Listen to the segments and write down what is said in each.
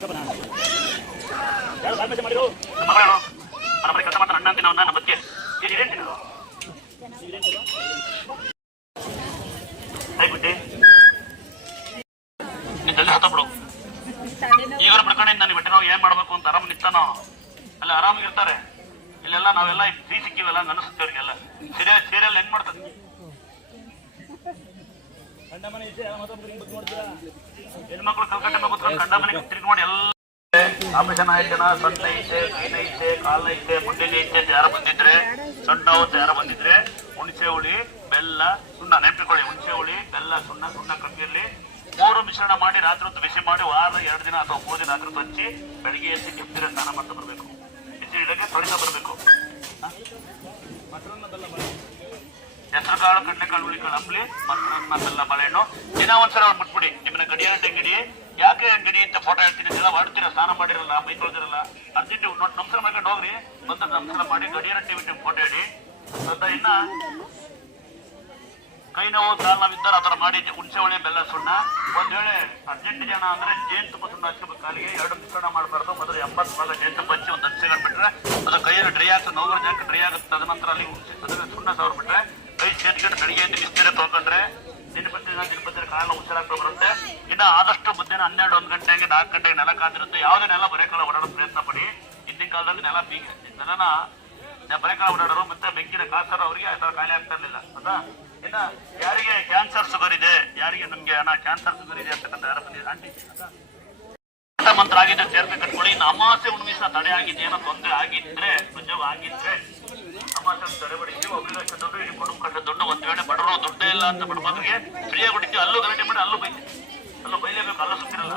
ಕೆಲಸ ಮಾಡ್ತಾರೆ ಅಣ್ಣ ಅಂತಿನ ನಮ್ಮ ಬಗ್ಗೆ ಆಯ್ಬಿಟ್ಟೆ ನೀನ್ ಜಲ್ದಿ ಹತ್ತಬಿಡು. ಈಗರ ಬಿಡ್ಕೊಂಡು ನಾನು ಬಿಟ್ಟೆ ನಾವು ಏನ್ ಮಾಡ್ಬೇಕು ಅಂತ ಆರಾಮ್ ನಿಂತಾನೋ ಅಲ್ಲ ಆರಾಮಾಗಿರ್ತಾರೆ. ಇಲ್ಲೆಲ್ಲ ನಾವೆಲ್ಲ ಫ್ರೀ ಸಿಕ್ಕಿವೆಲ್ಲ ಅನಿಸುತ್ತೆ ಅವ್ರಿಗೆಲ್ಲ. ಸೀರಿಯಲ್ ಹೆಂಗ್ ಮಾಡ್ತದೆ ಹೆಣ್ಮಕ್ಳು ಕಲ್ಕಟ್ಟೆ ಕೂತ್ಕೊಂಡು ಕಂಡ ಮನೆಗೆ ತಿರುಗಿ ನೋಡಿ ಎಲ್ಲ ಆಪರೇಷನ್ ಆಯ್ತೇನ, ಸಣ್ಣ ಐತೆ, ಕೈನ ಐತೆ, ಕಾಲ ಐತೆ, ಮುಡ್ಡಿನ ಐತೆ ಅಂತ ಯಾರು ಬಂದಿದ್ರೆ, ಸಣ್ಣ ಅವತ್ತು ಯಾರು ಬಂದಿದ್ರೆ ಹುಣಸೆ ಹುಳಿ ಬೆಲ್ಲ ಸುಣ್ಣ ನೆನಪಿಕೊಳ್ಳಿ. ಹುಣಸೆ ಹುಳಿ ಬೆಲ್ಲ ಸುಣ್ಣ ಕಟ್ಟಿರ್ಲಿ ಮೂರು ಮಿಶ್ರಣ ಮಾಡಿ ರಾತ್ರಿ ಹೊತ್ತು ಬಿಸಿ ಮಾಡಿ ವಾರದ 2 ದಿನ ಅಥವಾ 3 ದಿನ ರಾತ್ರಿ ಹಚ್ಚಿ ಬೆಳಿಗ್ಗೆ ಎದ್ದು ಕೆಂಪಿದ್ರೆ ಸ್ನಾನ ಮಾಡ್ತಾ ಬರಬೇಕು. ಬಿಸಿಲಿಗೆ ತೊಳಿತಾ ಬರಬೇಕು. ಹೆಸರು ಕಾಳು, ಕಡಲೆಕಾಳು, ಹುಳಿಕಾಳು ಹಂಪ್ಲಿ, ಮೊಸರನ್ನ, ಬೆಲ್ಲ, ಬಾಳೆಹಣ್ಣು ದಿನ ಒಂದ್ಸಲ ಅವ್ರು ಮುಟ್ಬಿಡಿ. ನಿಮ್ಮನ್ನ ಗಡಿಯಾರ ಅಂಗಡಿ ಯಾಕೆ ಅಂಗಡಿ ಅಂತ ಫೋಟೋ ಹೇಳ್ತೀನಿ. ಎಲ್ಲ ಮಾಡ್ತೀರಾ, ಸ್ನಾನ ಮಾಡಿರಲ್ಲ, ಮೈ ತೊಳ್ದಿರಲ್ಲ, ಅರ್ಜೆಂಟ್ ನಮಸ್ಕಾರ ಮಾಡ್ಕೊಂಡು ಹೋಗ್ರಿ. ಬಂದ ನಮಸ್ಕಾರ ಮಾಡಿ ಗಡಿಯಾರ ಟಿವಿ ಫೋಟೋ ಇಡಿ. ಇನ್ನ ಕೈ ನೋವು ಕಾಲು ನೋವಿದ್ದರೆ ಆ ಥರ ಮಾಡಿ ಹುಣಸೆ ಹುಳಿ ಬೆಲ್ಲ ಸುಣ್ಣ. ಒಂದ್ ವೇಳೆ ಅರ್ಜೆಂಟ್ ಜನ ಅಂದ್ರೆ ಜೇನುತುಪ್ಪ ಸುಣ್ಣ ಹಚ್ಕೋಬೇಕು. ಕಾಲಿಗೆ 2 ಮಿಶ್ರಣ ಮಾಡಬಾರ್ದು. ಮೊದಲು 70 ಭಾಗ ಜೇನುತುಪ್ಪ ಹಚ್ಚಿ ಒಂದು 10 ಸೆಕೆಂಡ್ ಬಿಟ್ರೆ ಅದು ಕೈಯಲ್ಲಿ ಡ್ರೈ ಆಗ್ತದೆ. ನೋವು ಜಾಗ ಡ್ರೈ ಆಗುತ್ತೆ. ತದನಂತರ ಅಲ್ಲಿ ಅದನ್ನ ಸುಣ್ಣ ಸವರ್ ಬಿಟ್ರೆ ಕೈ ಸೇರ್ಕೊಂಡು ಬೆಳಿಗ್ಗೆ ಎದ್ದು ಬಿಸ್ತೀರ ತೊಗೊಂಡ್ರೆ ದಿನಪತ್ರಿಕೆ ಕಾಲ ಹುಷಾರಾಗ್ತಾ ಬರುತ್ತೆ. ಇನ್ನು ಆದಷ್ಟು ಮಧ್ಯಾಹ್ನ 12-1 ಗಂಟೆಗೆ 4 ಗಂಟೆಗೆ ನೆಲ ಕಾದಿರುತ್ತೆ. ಯಾವುದೇ ನೆಲ ಬರೇಕಾಲ ಓಡಾಡೋ ಪ್ರಯತ್ನ ಪಡಿ. ಹಿಂದಿನ ಕಾಲದಲ್ಲಿ ನೆಲನ ಬರೇಕಾಲ ಓಡಾಡೋರು ಮತ್ತೆ ಬೆಂಕಿನ ಕಾಸರು ಅವರಿಗೆ ಆ ಥರ ಕಾಯಿಲೆ ಆಗ್ತಾ ಇರಲಿಲ್ಲ. ಹೌದಾ? ಇನ್ನು ಯಾರಿಗೆ ಕ್ಯಾನ್ಸರ್ ಶುಗರ್ ಇದೆ, ಯಾರಿಗೆ ನಮ್ಗೆ ಕ್ಯಾನ್ಸರ್ ಶುಗರ್ ಇದೆ ಅಂತಕ್ಕಂಥ ಯಾರು ಬಂದಿದೆ ಆಂಟಿ ಮಂತ್ರ ಆಗಿದ್ರೆ ಸೇರ್ಪೆ ಕಟ್ಕೊಳ್ಳಿ. ಇನ್ನು ಅಮಾಸೆ ಹುಣ್ಣಿಸ ತಡೆ ಆಗಿದೆ, ಏನೋ ತೊಂದರೆ ಆಗಿದ್ರೆ ಉದ್ಯೋಗ ಆಗಿದ್ರೆ ಅಮಾಸೆ ತಡೆಬಡಿಸಿ ಒಬ್ಬರಿಗೆ ದುಡ್ಡು ಇಡೀ ಕುಟುಂಬ ಕಟ್ಟ ದುಡ್ಡು. ಒಂದ್ ವೇಳೆ ಬಡವರು ದುಡ್ಡೇ ಇಲ್ಲ ಅಂತ ಬಡಬಗ್ರಿಗೆ ಫ್ರೀಯಾಗಿ ಹೊಡಿತೀವಿ. ಅಲ್ಲೂ ಗಲಾಟೆ ಮಾಡಿ ಅಲ್ಲೂ ಬೈತೀವಿ. ಅಲ್ಲೂ ಬೈಲೇಬೇಕು. ಅಲ್ಲೂ ಸುತ್ತಿರಲ್ಲ,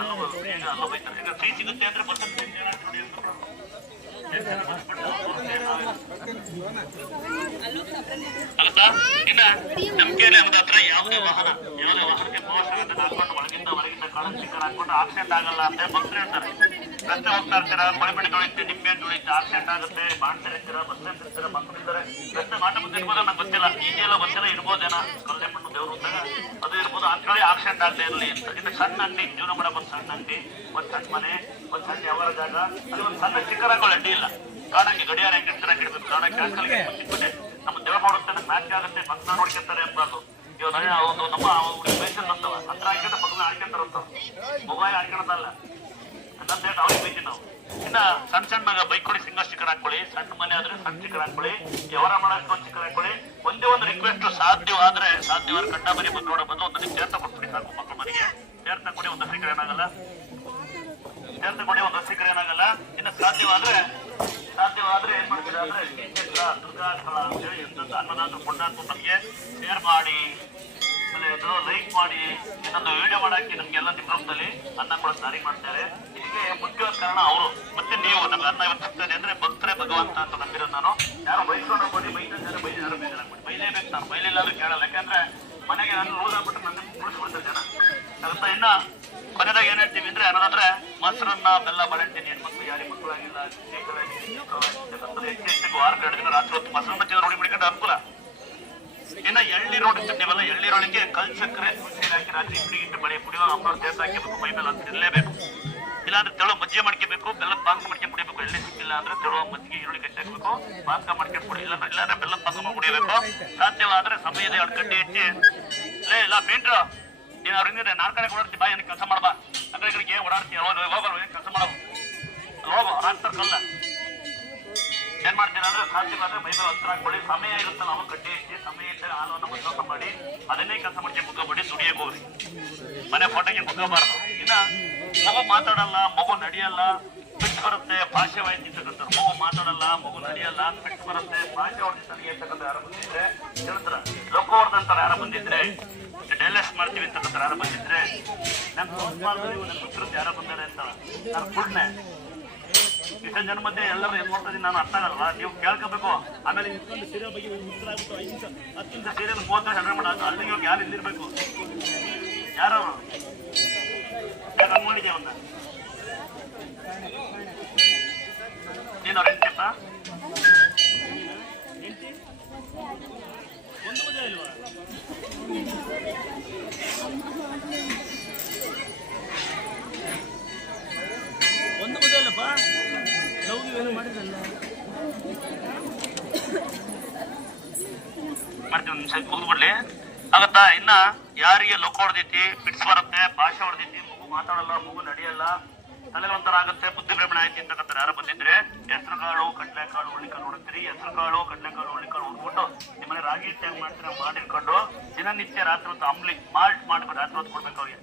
ಅಲ್ಲೂ ಬೈತಾರೆ. ಈಗ ಫ್ರೀ ಸಿಗುತ್ತೆ ಅಂದ್ರೆ ಬಸ್ ಅಲ್ವಾ? ಇನ್ನ ನಂಬಿಕೆಯಲ್ಲಿ ಅವ್ರ ಹತ್ರ ಯಾವುದೇ ವಾಹನಕ್ಕೆ ಪೋಷಕರನ್ನ ಹಾಕೊಂಡು ಹೊರಗಿಂದ ಕಾಳನ್ ಸ್ಟಿಕ್ಕರ್ ಹಾಕೊಂಡು ಆಕ್ಸಿಡೆಂಟ್ ಆಗಲ್ಲ ಅಂತ ಭಕ್ತರು ಹೇಳ್ತಾರೆ. ರಸ್ತೆ ಹೋಗ್ತಾ ಇರ್ತೀರಾ, ಪಳಿಬಿಡಿ ತೊಳಿತೆ, ನಿಂಬೆ ಹಣ್ಣು ತೊಳಿತೆ, ಆಕ್ಸಿಡೆಂಟ್ ಆಗುತ್ತೆ. ಬಾಂಡ್ ತೆರೀತೀರಾ, ಬಸ್ ಇರ್ತೀರಾ, ಮಕ್ಕಳು ಇರ್ತಾರೆ. ರಸ್ತೆ ಮಾಟ ಮುಂದೆ ಇರ್ಬೋದು, ನಂಗೆ ಗೊತ್ತಿಲ್ಲ. ಈಗೆಲ್ಲ ಬಸ್ಸೆಲ್ಲ ಇರ್ಬೋದೇನ, ಕಲ್ಲೆ ಮಣ್ಣು ದೇವ್ರು ಅಂದಾಗ ಅದು ಇರ್ಬೋದು. ಅಂತೇಳಿ ಆಕ್ಸಿಡೆಂಟ್ ಆಗದೆ ಇರಲಿ ಅಂತ. ಇನ್ನು ಸಣ್ಣ ಅಂಗಡಿ ಜೀವನ ಮಾಡೋ ಒಂದು ಸಣ್ಣ ಅಂಗಡಿ, ಒಂದು ಸಣ್ಣ ಮನೆ, ಒಂದು ಸಣ್ಣ ವ್ಯವಹಾರ ಜಾಗ, ಅಲ್ಲಿ ಒಂದು ಸಣ್ಣ ಸ್ಟಿಕ್ಕರ್ ಹಾಕೊಳ್ಳಿ, ಅಡ್ಡಿ ಇಲ್ಲ. ಕಾರಣಕ್ಕೆ ಗಡಿಯಾರ ಹೆಂಗಿರ್ತಾರೆ ಇಡಬೇಕು. ಕಾರಣ ಕ್ಯಾನ್ಸಲ್ಗೆ ಮುಂಚಿಬಿಟ್ಟೆ ನಮ್ಮ ದೇವ ನೋಡುತ್ತೆ, ಮ್ಯಾಚ್ ಆಗುತ್ತೆ, ಪಕ್ಕನ ನೋಡ್ಕೊಂತಾರೆ ಎಂಬಾರ್ದು. ಇವಾಗ ಒಂದು ನಮ್ಮ ವಯಸ್ಸಲ್ಲಿ ಬರ್ತವ ಹತ್ರ ಹಾಕಿದ್ರೆ ಪಕ್ಕನ ಆಡ್ಕೊಂತಾರಂತಾವ. ಮೊಬೈಲ್ ಆಡ್ಕೊಳದಲ್ಲ ಅಂತ ಅವ್ರಿಗೆ ಬೈತೀವಿ ನಾವು. ಇನ್ನ ಸಣ್ಣ ಬೈಕ್ ಕೊಡಿ, ಸಿಂಗಲ್ ಸ್ಟಿಕ್ಕರ್ ಹಾಕೊಳ್ಳಿ. ಸಣ್ಣ ಮನೆ ಆದ್ರೆ ಸಣ್ಣ ಸ್ಟಿಕ್ಕರ್ ಹಾಕೊಳ್ಳಿ. ವ್ಯವಹಾರ ಮಾಡೋಕೆ ಒಂದು ಸ್ಟಿಕ್ಕರ್ ಹಾಕೊಳ್ಳಿ. ಒಂದೇ ಒಂದು ರಿಕ್ವೆಸ್ಟ್, ಸಾಧ್ಯವಾದ ಕಂಡ ಮನೆ ಬಂದು ನೋಡೋ ಬಂದು ಒಂದು ಸೇರ್ತಾ ಕೊಟ್ಬಿಡಿ ಸಾಕು. ಮಕ್ಕಳ ಮನೆಗೆ ಸೇರ್ತಾ ಕೊಡಿ, ಒಂದು ಸ್ಟಿಕ್ಕರ್ ಏನಾಗಲ್ಲ. ಸೇರ್ತಾ ಕೊಡಿ, ಒಂದು ಸ್ಟಿಕ್ಕರ್ ಏನಾಗಲ್ಲ. ಇನ್ನು ಸಾಧ್ಯವಾದ್ರೆ ಏನ್ ಮಾಡ್ತೀರಾ ಅಂದ್ರೆ ದುರ್ಗಾ ಸ್ಥಳ ಅಂತೇಳಿ ಎಂತ ಅನ್ನದಾದ್ರು ಕೊಂಡಾದ್ರು ನಮ್ಗೆ ಶೇರ್ ಮಾಡಿ, ಆಮೇಲೆ ಲೈಕ್ ಮಾಡಿ, ಇನ್ನೊಂದು ವಿಡಿಯೋ ಮಾಡಾಕಿ ನಮ್ಗೆಲ್ಲ ನಿಮ್ರಲ್ಲಿ ಅನ್ನ ಕೂಡ ಸಾರಿ ಮಾಡ್ತಾರೆ. ಇದಕ್ಕೆ ಮುಖ್ಯವಾದ ಕಾರಣ ಅವರು ಮತ್ತೆ ನೀವು. ನಮ್ಗೆ ಅನ್ನ ಇವತ್ತು ಸಿಗ್ತದೆ ಅಂದ್ರೆ ಭಕ್ತರೇ ಭಗವಂತ ಅಂತ ನಂಬಿರೋದು ನಾನು. ಯಾರು ಬೈಸ್ಕೊಂಡು ಹೋಗ್ಬೋದು, ಬೈಲೇಬೇಕು. ನಾನು ಬೈಲಿಲ್ಲ ಅಂದ್ರೆ ಕೇಳಲ್ಲ. ಯಾಕಂದ್ರೆ ಮನೆಗೆ ನಾನು ರೂಲ್ ಆಗ್ಬಿಟ್ಟು ನನ್ನ ಉಳಿಸ್ಬಿಡ್ತಾರೆ ಜನ. ಅದನ್ನ ಇನ್ನ ಕೊನೆದಾಗ ಏನ್ ಹೇಳ್ತೀವಿ ಅಂದ್ರೆ ಅನ್ನೋದಾದ್ರೆ ಮೊಸರನ್ನ ಬೆಲ್ಲ ಬಾಳೆಹಣ್ಣಿನ ಹೆಣ್ಮಕ್ಳು ಯಾರಿಗೆ ಮಕ್ಕಳಾಗಿಲ್ಲ, ಹೆಚ್ಚು ವಾರ 2 ದಿನ ರಾತ್ರಿ ಹೊತ್ತು ಮೊಸರನ್ನ ತಿಂದು ನೋಡಿ ಬಿಡ್ಕೊಂಡು ಅನುಕೂಲ. ಇನ್ನ ಎಳ್ನೀರು ನೋಡಿರ್ತೀವಲ್ಲ, ಎಳ್ನೀರೊಳಗೆ ಕಲ್ ಸಕ್ಕರೆ ತುಳಸಿ ಹಾಕಿ ರಾತ್ರಿ ಇಟ್ಟು ಬಳಿ ಕುಡಿಯುವ ಅಮ್ಮನವ್ರು ದೇಶ ಹಾಕಿಬೇಕು. ಮೈ ಮೇಲೆ ಅಂತ ಇರಲೇಬೇಕು. ಇಲ್ಲಾಂದ್ರೆ ತೆಳು ಮಜ್ಜಿಗೆ ಮಾಡ್ಕೋಬೇಕು, ಬೆಲ್ಲದ ಪಾಕ ಮಾಡ್ಕೊಂಡು ಕುಡಿಬೇಕು. ಎಣ್ಣೆ ಸಿಕ್ಕಿಲ್ಲ ಅಂದ್ರೆ ತೆಳುವ ಮಜ್ಜಿಗೆ ಈರುಳ್ಳಿ ಕಟ್ಟಿ ಹಾಕಬೇಕು, ಪಾಕ ಮಾಡ್ಕೊಂಡು ಕುಡಿ. ಇಲ್ಲಾಂದ್ರೆ ಬೆಲ್ಲದ ಪಾಕ ಕುಡಿಯಬೇಕು. ಸಾಧ್ಯವಾದ್ರೆ ಸಮಯದ 2 ಗಂಟೆ ಹೆಚ್ಚಿ ಇಲ್ಲ ಪೇಂಟ್ರು ನೀನು ಅವ್ರಿಂದ 4 ಕಡೆ ಓಡಾಡ್ತಿ, ಬಾ ಏನಕ್ಕೆ ಕೆಲಸ ಮಾಡಬಾ, ಅಗ್ರಿಗೆ ಓಡಾಡ್ತಿ, ಹೋಗಲ್ವ ಏನ್ ಕೆಲಸ ಮಾಡವು ಹೋಗೋ ಹಾಕ್ತಾರಲ್ಲ. ಏನ್ ಮಾಡ್ತೀರ ಅಂದ್ರೆ ಸಾಧ್ಯವಾದ್ರೆ ಮೈಮೇಲೆ ಹತ್ರ ಹಾಕೊಳ್ಳಿ. ಸಮಯ ಇರುತ್ತಲ್ಲ ಅವಾಗ ಕಡ್ಡಿ ಹೆಚ್ಚಿ, ಸಮಯ ಇದ್ದರೆ ಹಾಲನ್ನು ಮಸಾಲ ಮಾಡಿ ಅದನ್ನೇ ಕೆಲಸ ಮಾಡ್ಕೊಂಡು ಮುಗ್ಗಬೇಡಿ. ದುಡಿಯಕ್ಕೆ ಹೋಗ್ರಿ, ಮನೆ ಫೋಟೋಗೆ ಮುಗ್ಗಬಾರ್ದು. ಇನ್ನ ಮಗು ಮಾತಾಡಲ್ಲ, ಮಗು ನಡೆಯಲ್ಲ, ಬಿಟ್ಟು ಬರುತ್ತೆ, ಭಾಷೆ ವಾಯ್ತಿರ್ತಕ್ಕಂಥ. ಮಗು ಮಾತಾಡಲ್ಲ, ಮಗು ನಡೆಯಲ್ಲ, ಬಿಟ್ಟು ಬರುತ್ತೆ, ಭಾಷೆ ಹೊಡ್ತಿರ್ತಾರೆ ಅಂತಕ್ಕಂಥ ಯಾರು ಬಂದಿದ್ರೆ ಹೇಳ್ತಾರ. ಲೋಕವರ್ಧಂತರ ಯಾರು ಬಂದಿದ್ರೆ, ಡೈಲೆಸ್ ಮಾಡ್ತೀವಿ ಅಂತಕ್ಕಂಥ ಯಾರು ಬಂದಿದ್ರೆ, ನನ್ನ ಮಿತ್ರದ್ದು ಯಾರು ಬಂದಾರೆ ಅಂತ ನಾನು ಕುಡ್ನೆ ಇಷ್ಟೊಂದು ಜನ ಮಧ್ಯೆ ಎಲ್ಲರೂ ಏನ್ ಮಾಡ್ತಾ ಇದೀನಿ ನಾನು ಅರ್ಥ ಆಗಲ್ವಾ? ನೀವು ಕೇಳ್ಕೋಬೇಕು. ಆಮೇಲೆ ಇಷ್ಟೊಂದು ಸೀರಿಯಲ್ ಬಗ್ಗೆ ಮಿತ್ರ ಆಗ್ಬಿಟ್ಟು 10 ನಿಮಿಷ ಸೀರಿಯಲ್ 30 ವರ್ಷ ಹಂಡ್ರೆ ಮಾಡೋದು. ಅಲ್ಲಿಗೆ ಹೋಗಿ ಯಾರು ಇಲ್ಲಿರ್ಬೇಕು? ಯಾರವರು ಹಂಗ್ ಮಾಡಿದ್ಯಾ? ಒಂದು ನೀನು ಅವ್ರ ಹೆಂಡ್ತಿಪ್ಪ ಒಂದು ಮದುವೆ ಇಲ್ವಾ? ಮಾಡ್ತೀವಿ. ಒಂದು ನಿಮಿಷ ಮುಗಿದ್ಬಿಡ್ಲಿ ಆಗತ್ತಾ. ಇನ್ನ ಯಾರಿಗೆ ಲೊಕ್ಕ ಹೊಡೆದೈತಿ, ಪಿಟ್ಸ್ ಬರುತ್ತೆ, ಭಾಷೆ ಹೊಡೆದೈತಿ, ಮಗು ಮಾತಾಡಲ್ಲ, ಮಗು ನಡೆಯಲ್ಲ, ತಲೆಗೆ ಒಂಥರ ಆಗುತ್ತೆ, ಬುದ್ಧಿ ಭ್ರಮಣ ಆಯ್ತು ಅಂತಕ್ಕಂಥ ಯಾರು ಬಂದಿದ್ರೆ ಹೆಸರು ಕಾಳು ಕಡಲೆಕಾಳು ಹುಳ್ಳಿಕಾಳು ಹೊಡ್ತೀರಿ. ಹೆಸರು ಕಾಳು ಕಡಲೆಕಾಳು ಹುಳ್ಳಿಕಾಳು ಹೊಡ್ಬಿಟ್ಟು ನಿಮ್ಮನೆ ರಾಗಿ ಹಿಟ್ಟು ಹೆಂಗ್ ಮಾಡ್ತೀರ ಮಾಡಿಟ್ಕೊಂಡು ದಿನನಿತ್ಯ ರಾತ್ರಿ ಹೊತ್ತು ಅಂಬ್ಲಿ ಮಾಲ್ಟ್ ಮಾಡ್ಕೊಂಡು ರಾತ್ರಿ ಹೊತ್ತು ಕೊಡ್ಬೇಕು. ಅವ್ರಿಗೆ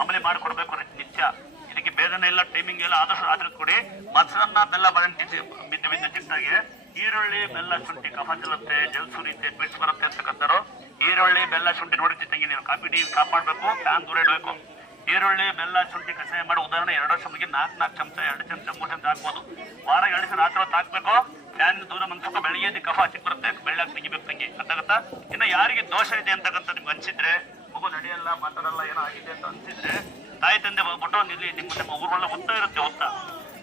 ಅಂಬ್ಲಿ ಮಾಡಿಕೊಡ್ಬೇಕು ನಿತ್ಯ. ಇದಕ್ಕೆ ಬೇಗನೆ ಇಲ್ಲ, ಟೈಮಿಂಗ್ ಎಲ್ಲ ಆದಷ್ಟು ರಾತ್ರಿ ಕೊಡಿ. ಮೊಸರನ್ನ ಬೆಲ್ಲ ಬಾಳೆಹಣ್ಣು ಬಿದ್ದು ಬಿದ್ದು ಚಿಟ್ಟಾಗಿ ಈರುಳ್ಳಿ ಬೆಲ್ಲ ಶುಂಠಿ ಕಫ ಚೆಲ್ಲುತ್ತೆ, ಜಲ್ ಸುರಿಯುತ್ತೆ, ಪಿಟ್ಸ್ ಬರುತ್ತೆ ಅಂತಕ್ಕಂಥವ್ರು ಈರುಳ್ಳಿ ಬೆಲ್ಲ ಶುಂಠಿ ನೋಡಿದ್ವಿ ತಂಗಿ. ನೀವು ಕಾಫಿ ಟೀ ಕಾಪ್ ಮಾಡ್ಬೇಕು, ಫ್ಯಾನ್ ದೂರ ಇಡಬೇಕು. ಈರುಳ್ಳಿ ಬೆಲ್ಲ ಶುಂಠಿ ಕಷಾಯ ಮಾಡಿ ಉದಾಹರಣೆ 2 ವರ್ಷ ಮುಗಿ 4 ಚಮಚ 2 ಚಮಚ 3 ಚಮಚ ಹಾಕ್ಬೋದು. ವಾರ 2 ದಿವಸ ರಾತ್ರಿ ಹೊತ್ತು ಹಾಕ್ಬೇಕು. ಫ್ಯಾನ್ ದೂರ ಮನ್ಸಕ್ಕೆ ಬೆಳಿಗ್ಗೆ ಕಫ ಹಚ್ಚಿ ಬರುತ್ತೆ, ಬೆಳ್ಳಾಗಿ ತೆಗಿಬೇಕು ತಂಗಿ ಅಂತಾಗತ್ತಾ. ಇನ್ನು ಯಾರಿಗೆ ದೋಷ ಇದೆ ಅಂತಕ್ಕಂಥ ನಿಮ್ಗೆ ಅನ್ಸಿದ್ರೆ, ಮಗು ನಡೆಯಲ್ಲ ಮಾತಾಡಲ್ಲ ಏನೋ ಆಗಿದೆ ಅಂತ ಅನ್ಸಿದ್ರೆ ತಾಯಿ ತಂದೆ ಹೋಗ್ಬಿಟ್ಟು ಇಲ್ಲಿ ನಿಮ್ಮ ಊರೊಳಗೆ ಒತ್ತ ಇರುತ್ತೆ,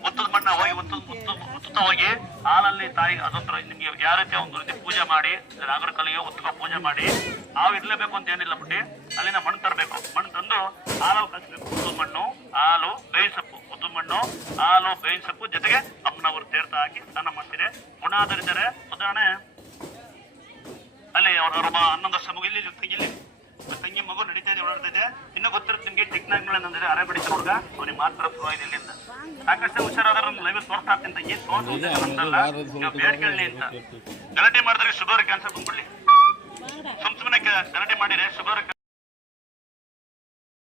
ಒತ್ತದ ಮಣ್ಣ ಹೋಗಿ ಒತ್ತುತ್ತಾ ಹೋಗಿ ಹಾಲಲ್ಲಿ ತಾಯಿ ಅದೊಂಥರ ನಿಮ್ಗೆ ಯಾವ ರೀತಿ ಒಂದು ರೀತಿ ಪೂಜೆ ಮಾಡಿ ನಾಗರಿಕಲಿಗೆ ಒತ್ತುಗ ಪೂಜೆ ಮಾಡಿ ಹಾವು ಇರ್ಲೇಬೇಕು ಅಂತ ಏನಿಲ್ಲ ಬಿಟ್ಟು ಅಲ್ಲಿನ ಮಣ್ಣು ತರಬೇಕು. ಮಣ್ಣು ತಂದು ಹಾಲು ಕಲಿಸ್ಬೇಕು. ಉದ್ದು ಮಣ್ಣು, ಹಾಲು, ಬೇವಿನ ಸೊಪ್ಪು, ಉದ್ದು ಮಣ್ಣು, ಹಾಲು, ಬೇವಿನ ಸೊಪ್ಪು ಜೊತೆಗೆ ಅಮ್ಮನವರು ತೀರ್ಥ ಹಾಕಿ ಸ್ನಾನ ಮಾಡ್ತೀರಿ. ಗುಣಾಧರಿದ್ದಾರೆ ಉದಾಹರಣೆ ಅಲ್ಲಿ ಅವ್ರ 11 ವರ್ಷ ಮಗು ಇಲ್ಲಿ ತಂಗಿ ಮಗು ನಡೀತಾ ಇದೆ, ಓಡಾಡ್ತಾ ಇದೆ. ಇನ್ನೂ ಗೊತ್ತಿರುತ್ತೆ ನಿಮ್ಗೆ ಟೆಕ್ನಾಲಜಿಗಳೇನಂದ್ರೆ ಅರೆ ಬಿಡಿಸಿ ಹುಡುಗ ಅವ್ನಿಗೆ ಮಾತ್ರ ಇಲ್ಲಿಂದ ಸಾಕಷ್ಟು ಹುಷಾರಾದ್ರೆ ಲೈವ್ ತೋರಿಸ್ತಾ ಇರ್ತೀನಿ ತಂಗಿ. ತೋರಿಸಲ್ಲ ನೀವು ಬೇಡ್ಕೊಳ್ಳಿ ಅಂತ ಗಲಾಟೆ ಮಾಡಿದ್ರೆ ಶುಗರ್ ಕ್ಯಾನ್ಸರ್ ಬಂದ್ಬಿಡ್ಲಿ. ಸುಮ್ಮನೆ ಗಲಾಟೆ ಮಾಡಿದ್ರೆ ಶುಗರ್